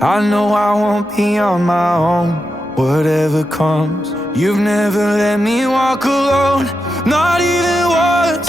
I know I won't be on my own, whatever comes. You've never let me walk alone, not even once.